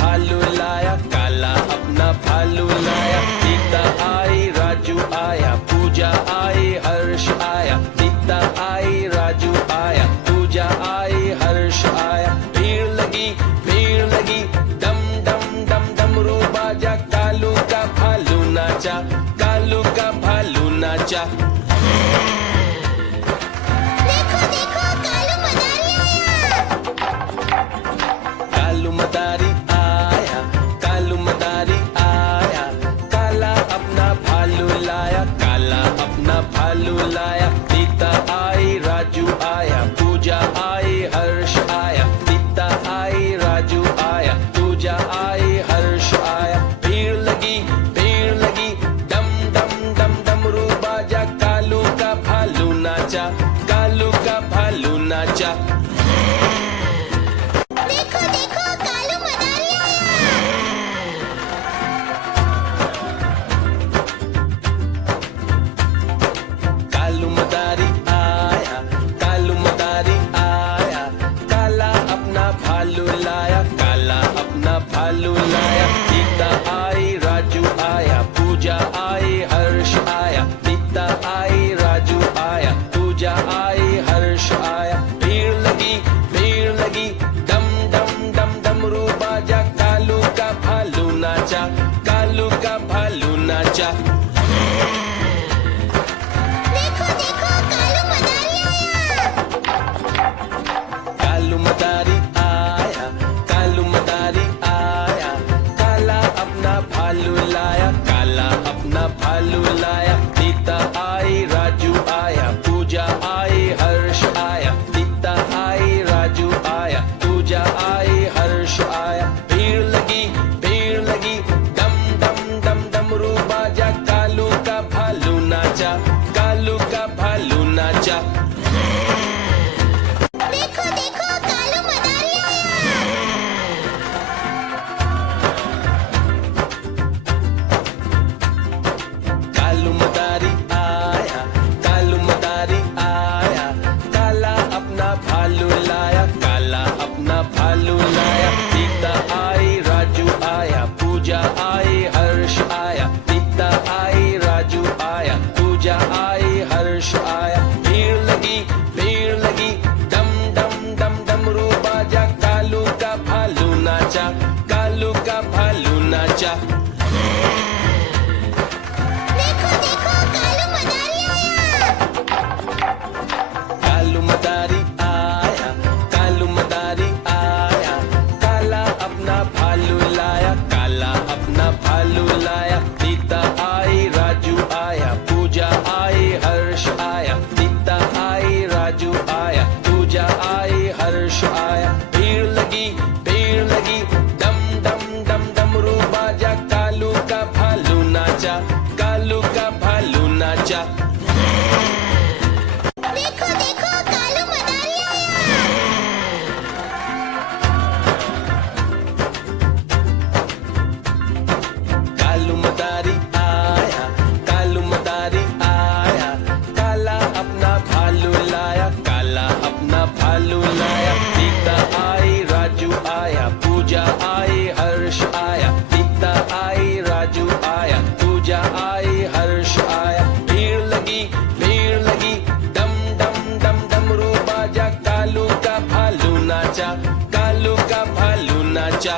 भालू लाया, काला अपना भालू लाया। सीता आई, राजू आया, पूजा आई, हर्ष आया। सीता आई, राजू आया, पूजा आई, हर्ष आया। भीड़ लगी, डम डम डम डमरू बाजा। कालू का भालू नाचा, कालू का भालू नाचा। देखो देखो कालू मदारी आया। कालू मदारी आया, काला अपना भालू लाया, काला अपना भालू लाया। सीता आई, राजू आया, पूजा आई, हर्ष आया। सीता आई, राजू आया, पूजा आई, हर्ष आया। भीड़ लगी, डम डम डम डमरू बाजा। कालू का भालू नाचा, कालू का भालू नाचा। देखो देखो कालू मदारी आया। कालू मदारी आया, कालू मदारी आया, काला अपना भालू लाया, काला अपना भालू लाया। सीता आई, राजू आया, पूजा आई, हर्ष आया। सीता आई, राजू आया, पूजा आई, हर्ष आया। भीड़ लगी, डम डम डम डमरू बाजा। कालू का भालू नाचा, कालू का भालू नाचा। देखो देखो कालू मदारी आया। कालू मदारी आया, कालू मदारी आया, काला अपना भालू लाया, काला अपना भालू लाया। सीता आई, राजू आया, पूजा आई, हर्ष आया। सीता आई, राजू आया, पूजा आई, हर्ष आया। भीड़ लगी, डम डम डम डमरू बाजा। कालू का भालू नाचा, कालू का भालू नाचा। देखो देखो कालू मदारी आया। कालू मदारी आया, कालू मदारी आया, काला अपना भालू लाया, काला अपना भालू लाया। सीता आई, राजू आया, पूजा आई, हर्ष आया। सीता आई, राजू आया, पूजा आई, हर्ष आया। भीड़ लगी, डम डम डम डमरू बाजा। कालू का भालू नाचा, कालू का भालू नाचा। देखो देखो कालू मदारी आया। कालू मदारी आया, कालू मदारी आया, काला अपना भालू लाया, काला अपना भालू लाया। सीता आई, राजू आया, पूजा आई, हर्ष आया। सीता आई, राजू आया, पूजा आई, हर्ष आया। भीड़ लगी, डम डम डम डमरू बाजा। कालू का भालू नाचा, कालू का भालू नाचा। देखो देखो कालू मदारी आया। कालू मदारी आया, कालू मदारी आया, काला अपना भालू लाया, काला अपना भालू लाया। सीता आई, राजू आया, पूजा आई, हर्ष आया। सीता आई, राजू आया, पूजा आई, हर्ष आया। भीड़ लगी, डम डम डम डमरू बाजा। कालू का भालू नाचा, कालू का भालू नाचा।